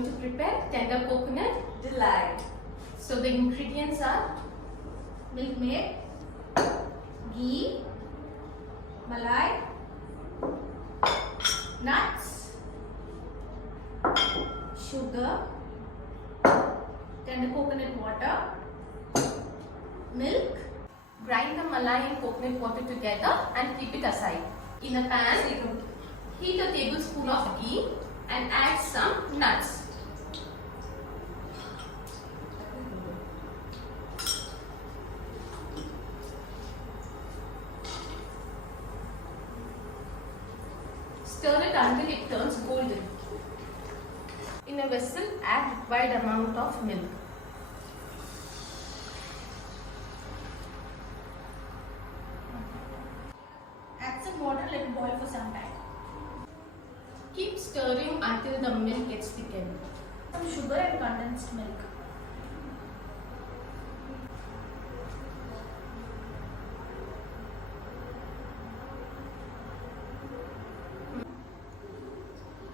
going to prepare tender coconut delight. So the ingredients are milk maid, ghee, malai, nuts, sugar, tender coconut water, milk. grind the malai and coconut water together and keep it aside. In a pan, heat a tablespoon of ghee and add some nuts. Stir it until it turns golden. In a vessel, add required amount of milk. Add some water, let it boil for some time. Keep stirring until the milk gets thickened. Some sugar and condensed milk.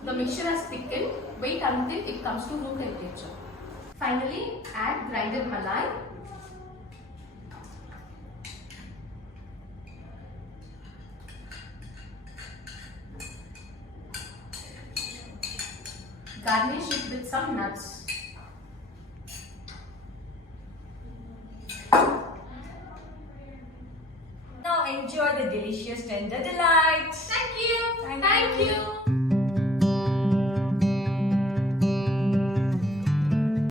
The mixture has thickened. Wait until it comes to room temperature. Finally, add grinded malai. Garnish it with some nuts. Now enjoy the delicious tender delight. Thank you. Thank Thank you. you.